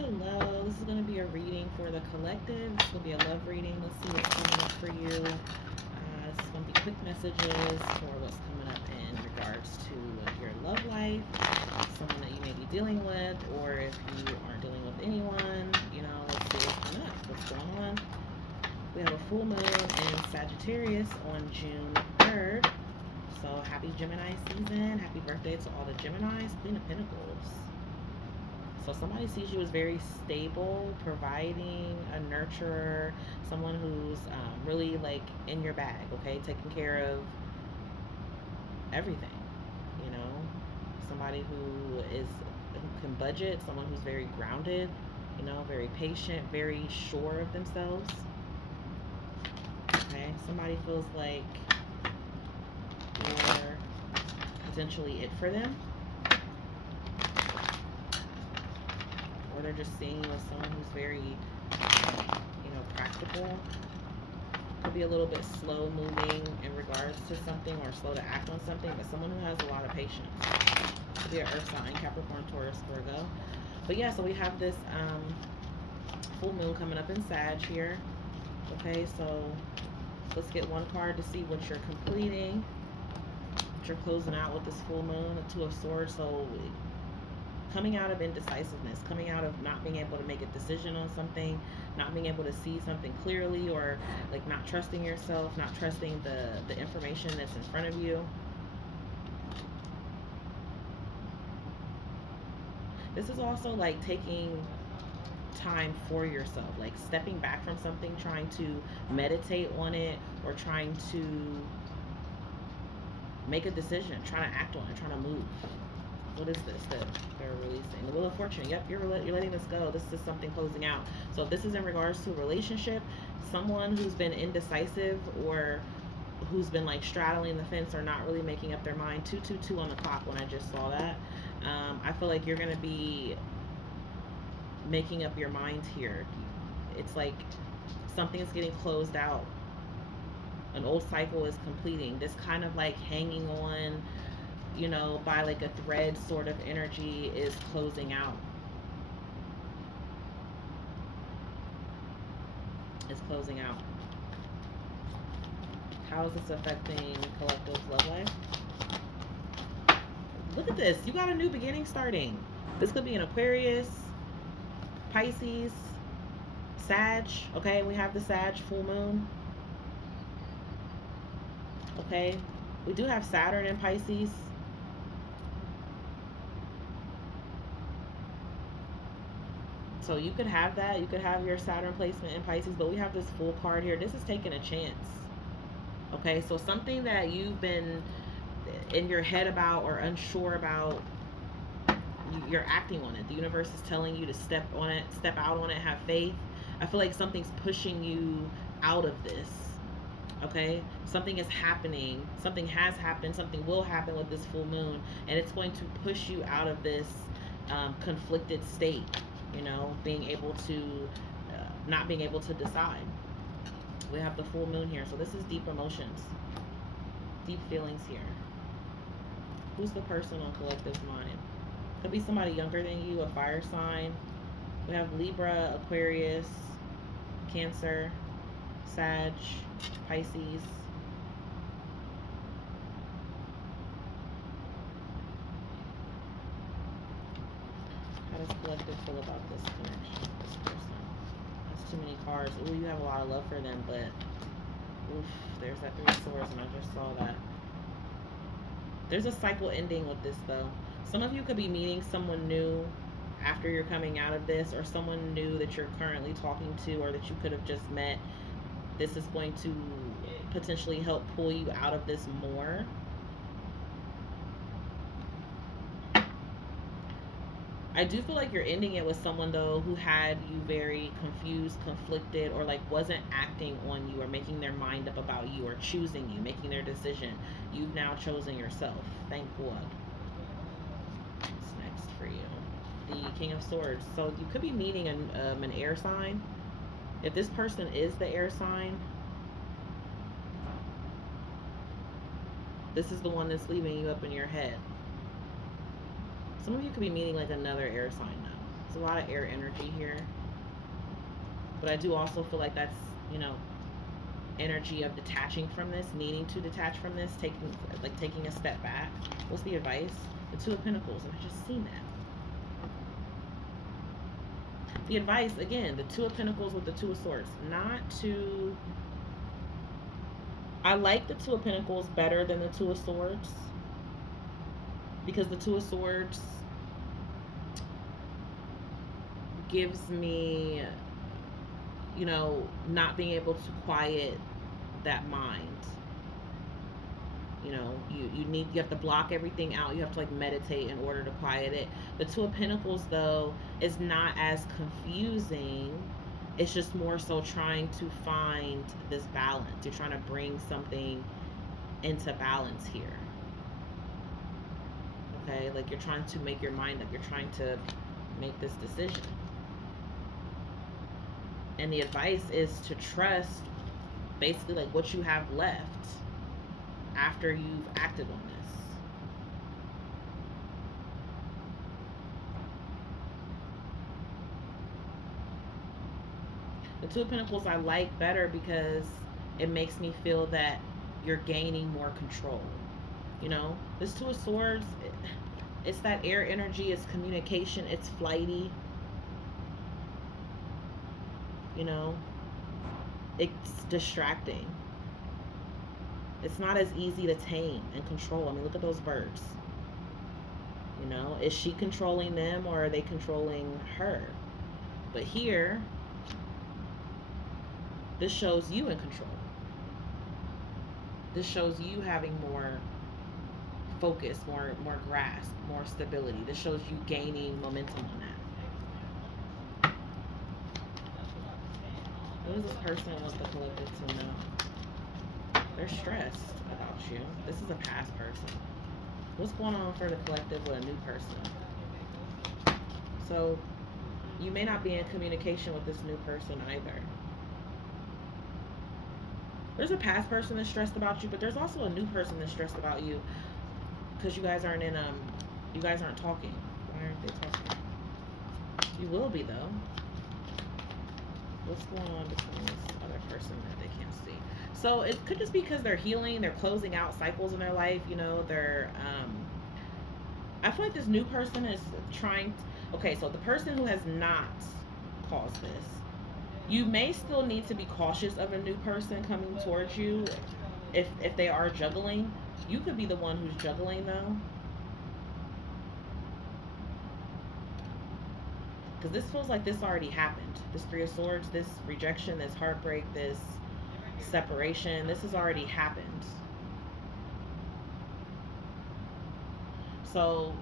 Hello, this is going to be a reading for the collective. This will be a love reading. Let's see what's coming up for you. This is going to be quick messages for what's coming up in regards to your love life, someone that you may be dealing with, or if you aren't dealing with anyone, let's see what's coming up, what's going on. We have a full moon in Sagittarius on June 3rd. So happy Gemini season. Happy birthday to all the Geminis. Queen of Pentacles. So somebody sees you as very stable, providing, a nurturer, someone who's really like in your bag, okay? Taking care of everything, you know? Somebody who can budget, someone who's very grounded, very patient, very sure of themselves. Okay, somebody feels like you're potentially it for them. Or they're just seeing you as someone who's very, practical. Could be a little bit slow moving in regards to something or slow to act on something, but someone who has a lot of patience. Could be an earth sign, Capricorn, Taurus, Virgo. But yeah, so we have this full moon coming up in Sag here. Okay, so let's get one card to see what you're completing, what you're closing out with this full moon, the Two of Swords. So coming out of indecisiveness, coming out of not being able to make a decision on something, not being able to see something clearly, or like not trusting yourself, not trusting the information that's in front of you. This is also like taking time for yourself, like stepping back from something, trying to meditate on it, or trying to make a decision, trying to act on it, trying to move. What is this that they're releasing? The Wheel of Fortune. Yep, you're letting this go. This is something closing out. So if this is in regards to a relationship, someone who's been indecisive or who's been like straddling the fence or not really making up their mind. 222 on the clock when I just saw that. I feel like you're going to be making up your mind here. It's like something is getting closed out. An old cycle is completing. This kind of like hanging on, by like a thread sort of energy is closing out. It's closing out. How is this affecting collective love life? Look at this. You got a new beginning starting. This could be an Aquarius, Pisces, Sag. Okay, we have the Sag full moon. Okay, we do have Saturn in Pisces. So you could have that. You could have your Saturn placement in Pisces, but we have this full card here. This is taking a chance. Okay, so something that you've been in your head about or unsure about, you're acting on it. The universe is telling you to step on it, step out on it, have faith. I feel like something's pushing you out of this. Okay, something is happening, something has happened, something will happen with this full moon, and it's going to push you out of this conflicted state, being able to not being able to decide. We have the full moon here, so this is deep emotions, deep feelings here. Who's the person on collective mind? Could be somebody younger than you, a fire sign. We have Libra, Aquarius, Cancer, Sag, Pisces. How does collective feel about this connection, this person? That's too many cards. Ooh, you have a lot of love for them, but oof, there's that Three of Swords, and I just saw that. There's a cycle ending with this, though. Some of you could be meeting someone new after you're coming out of this, or someone new that you're currently talking to, or that you could have just met. This is going to potentially help pull you out of this more. I do feel like you're ending it with someone, though, who had you very confused, conflicted, or like wasn't acting on you or making their mind up about you or choosing you, making their decision. You've now chosen yourself. Thank God. What's next for you? The King of Swords. So you could be meeting an air sign. If this person is the air sign, this is the one that's leaving you up in your head. Some of you could be meeting like another air sign now. There's a lot of air energy here. But I do also feel like that's, you know, energy of detaching from this, needing to detach from this, taking a step back. What's the advice? The Two of Pentacles, and I just seen that. The advice, again, the Two of Pentacles with the Two of Swords. Not to... I like the Two of Pentacles better than the Two of Swords, because the Two of Swords gives me, you know, not being able to quiet that mind. You know, you have to block everything out. You have to like meditate in order to quiet it. The Two of Pentacles, though, is not as confusing. It's just more so trying to find this balance. You're trying to bring something into balance here. Okay, like you're trying to make your mind up. You're trying to make this decision. And the advice is to trust basically like what you have left after you've acted on this. The Two of Pentacles I like better because it makes me feel that you're gaining more control. You know, this Two of Swords, it's that air energy, it's communication, it's flighty. You know, it's distracting. It's not as easy to tame and control. I mean, look at those birds. You know, is she controlling them or are they controlling her? But here, this shows you in control. This shows you having more focus, more grasp, more stability. This shows you gaining momentum on that. What does this person want the collective to know? They're stressed about you. This is a past person. What's going on for the collective with a new person? So you may not be in communication with this new person either. There's a past person that's stressed about you, but there's also a new person that's stressed about you because you guys aren't talking. Why aren't they talking? You will be though. What's going on between this other person that they can't see? So it could just be because they're healing, they're closing out cycles in their life, you know, I feel like this new person is trying to, okay, so the person who has not caused this, you may still need to be cautious of a new person coming towards you if they are juggling. You could be the one who's juggling though. Because this feels like this already happened. This Three of Swords, this rejection, this heartbreak, this separation, this has already happened. So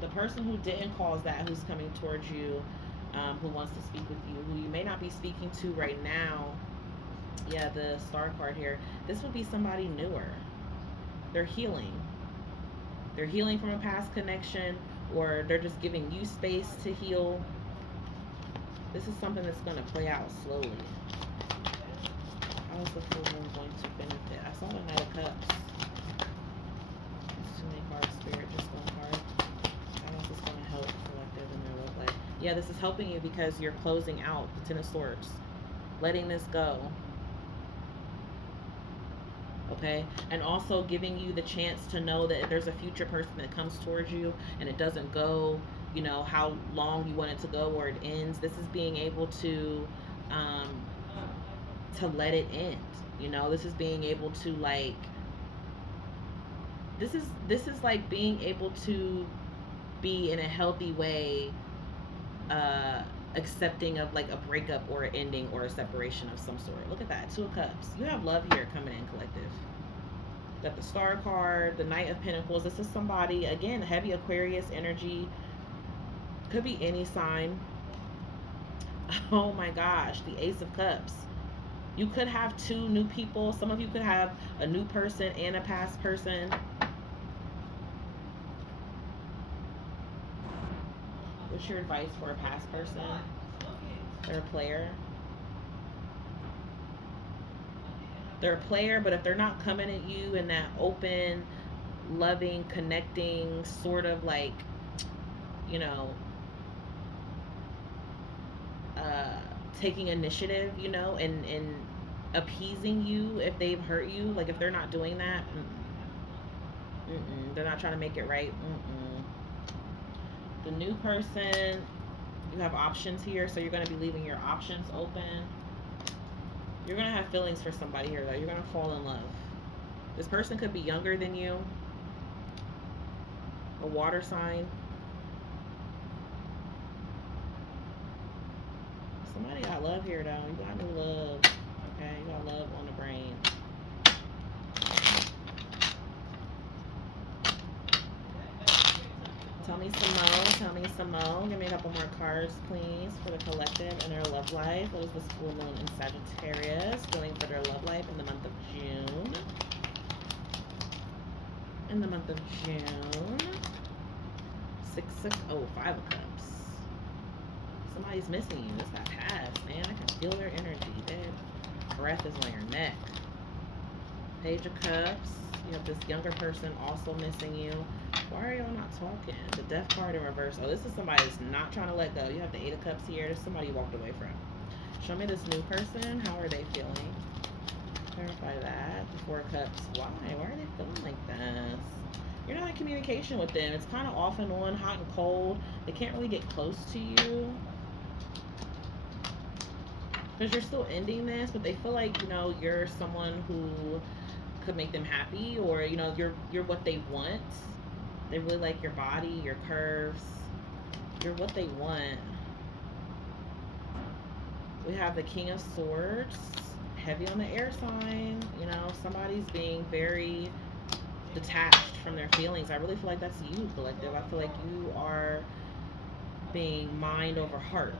the person who didn't cause that, who's coming towards you, who wants to speak with you, who you may not be speaking to right now, yeah, the Star card here, this would be somebody newer. They're healing. They're healing from a past connection, or they're just giving you space to heal. This is something that's going to play out slowly. How is the full moon going to benefit? I saw the Knight of Cups. It's too many cards, Spirit, just one card. How is this going to help the collective in their love life? Yeah, this is helping you because you're closing out the Ten of Swords. Letting this go. Okay? And also giving you the chance to know that if there's a future person that comes towards you and it doesn't go, you know, how long you want it to go or it ends, this is being able to let it end. You know, this is being able to like, this is like being able to be in a healthy way accepting of like a breakup or an ending or a separation of some sort. Look at that, Two of Cups. You have love here coming in, collective. Got the Star card, the Knight of Pentacles. This is somebody, again, heavy Aquarius energy. Could be any sign. Oh my gosh, the Ace of Cups. You could have two new people. Some of you could have a new person and a past person. What's your advice for a past person? They're a player. They're a player, but if they're not coming at you in that open, loving, connecting, sort of like, you know, taking initiative, you know, and appeasing you if they've hurt you. Like if they're not doing that, they're not trying to make it right. The new person, you have options here, so you're going to be leaving your options open. You're going to have feelings for somebody here, though. You're going to fall in love. This person could be younger than you, a water sign. Somebody got love here, though. You got new love. Okay, you got love on the brain. Tell me some more. Tell me some more. Give me a couple more cards, please, for the collective and their love life. What is this full moon in Sagittarius doing for their love life in the month of June? In the month of June. 5 of Cups. Somebody's missing you. It's that past, man. I can feel their energy. Their breath is on your neck. Page of Cups. You have this younger person also missing you. Why are y'all not talking? The Death card in reverse. Oh, this is somebody that's not trying to let go. You have the 8 of Cups here. There's somebody you walked away from. Show me this new person. How are they feeling? Clarify that. The 4 of Cups. Why? Why are they feeling like this? You're not in communication with them. It's kind of off and on, hot and cold. They can't really get close to you because you're still ending this, but they feel like, you know, you're someone who could make them happy, or, you know, you're what they want. They really like your body, your curves. You're what they want. We have the King of Swords, heavy on the air sign. You know, somebody's being very detached from their feelings. I really feel like that's you, collective. I feel like you are being mind over heart.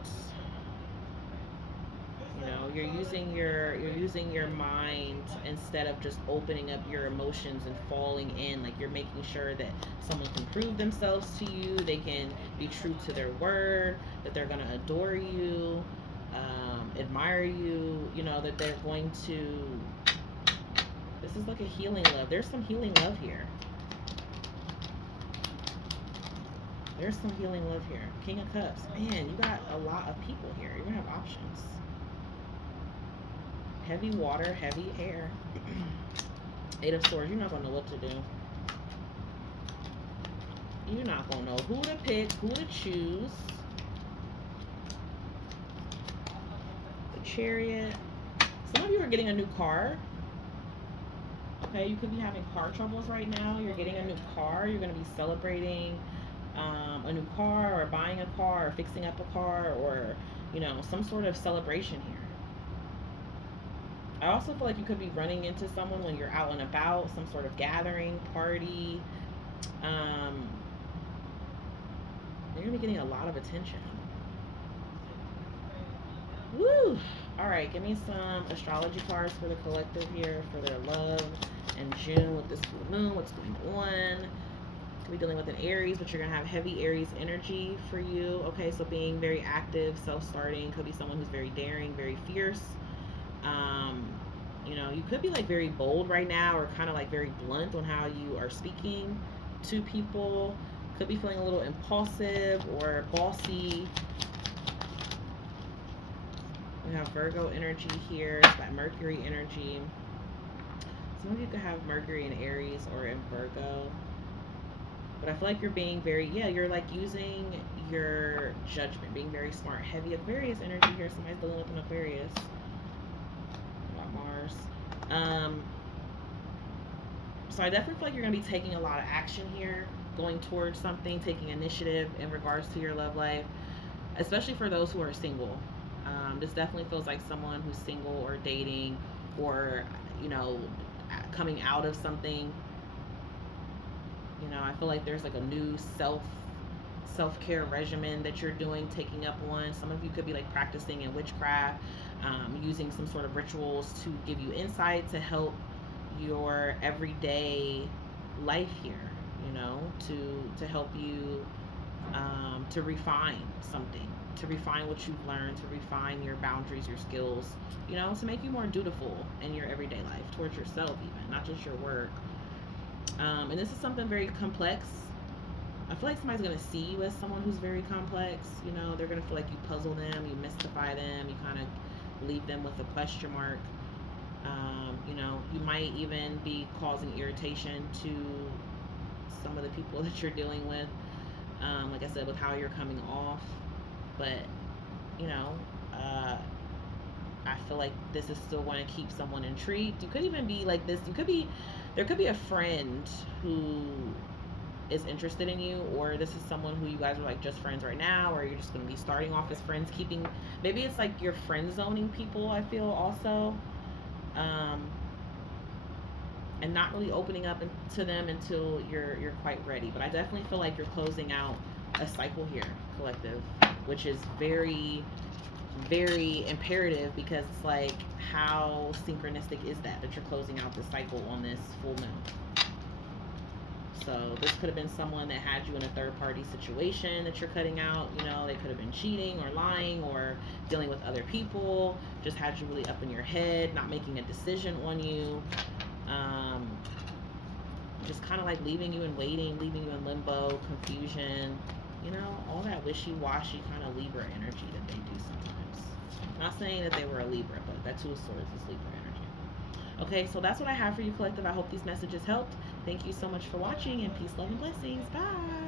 You know, you're using your mind instead of just opening up your emotions and falling in. Like you're making sure that someone can prove themselves to you, they can be true to their word, that they're gonna adore you, admire you, you know, that they're going to. This is like a healing love. There's some healing love here. There's some healing love here. King of Cups. Man, you got a lot of people here. You're gonna have options. Heavy water, heavy air. 8 of Swords. You're not gonna know what to do. You're not gonna know who to pick, who to choose. The Chariot. Some of you are getting a new car. Okay, you could be having car troubles right now. You're getting a new car. You're going to be celebrating a new car, or buying a car, or fixing up a car, or, you know, some sort of celebration here. I also feel like you could be running into someone when you're out and about, some sort of gathering, party. You're going to be getting a lot of attention. Woo! All right, give me some astrology cards for the collective here for their love in June with this full moon. What's going on? Could be dealing with an Aries, but you're going to have heavy Aries energy for you. Okay, so being very active, self-starting. Could be someone who's very daring, very fierce. You know, you could be like very bold right now, or kind of like very blunt on how you are speaking to people. Could be feeling a little impulsive or bossy. We have Virgo energy here. It's that Mercury energy. Some of you could have Mercury in Aries or in Virgo. But I feel like you're being very, you're like using your judgment, being very smart. Heavy Aquarius energy here. Somebody's dealing with an Aquarius. Got Mars. So I definitely feel like you're going to be taking a lot of action here, going towards something, taking initiative in regards to your love life, especially for those who are single. This definitely feels like someone who's single or dating, or, you know, coming out of something. You know, I feel like there's like a new self-care regimen that you're doing, taking up one. Some of you could be like practicing in witchcraft, using some sort of rituals to give you insight to help your everyday life here, you know, to help you to refine something, to refine what you've learned, to refine your boundaries, your skills, you know, to make you more dutiful in your everyday life towards yourself, even not just your work. And this is something very complex. I feel like somebody's gonna see you as someone who's very complex. You know, they're gonna feel like you puzzle them, you mystify them, you kind of leave them with a question mark. You know, you might even be causing irritation to some of the people that you're dealing with. Like I said, with how you're coming off, but you know, uh, I feel like this is still going to keep someone intrigued. You could even be like this. You could be, there could be a friend who is interested in you, or this is someone who you guys are like just friends right now, or you're just going to be starting off as friends, keeping, maybe it's like you're friend zoning people, I feel also, um, and not really opening up to them until you're quite ready. But I definitely feel like you're closing out a cycle here, collective, which is very, very imperative, because it's like, how synchronistic is that you're closing out the cycle on this full moon? So this could have been someone that had you in a third party situation that you're cutting out. You know, they could have been cheating or lying or dealing with other people, just had you really up in your head, not making a decision on you, um, just kind of like leaving you in waiting, leaving you in limbo, confusion, you know, all that wishy-washy kind of Libra energy that they do sometimes. Not saying that they were a Libra, but that Two of Swords is Libra energy. Okay, so that's what I have for you, collective. I hope these messages helped. Thank you so much for watching, and peace, love, and blessings. Bye.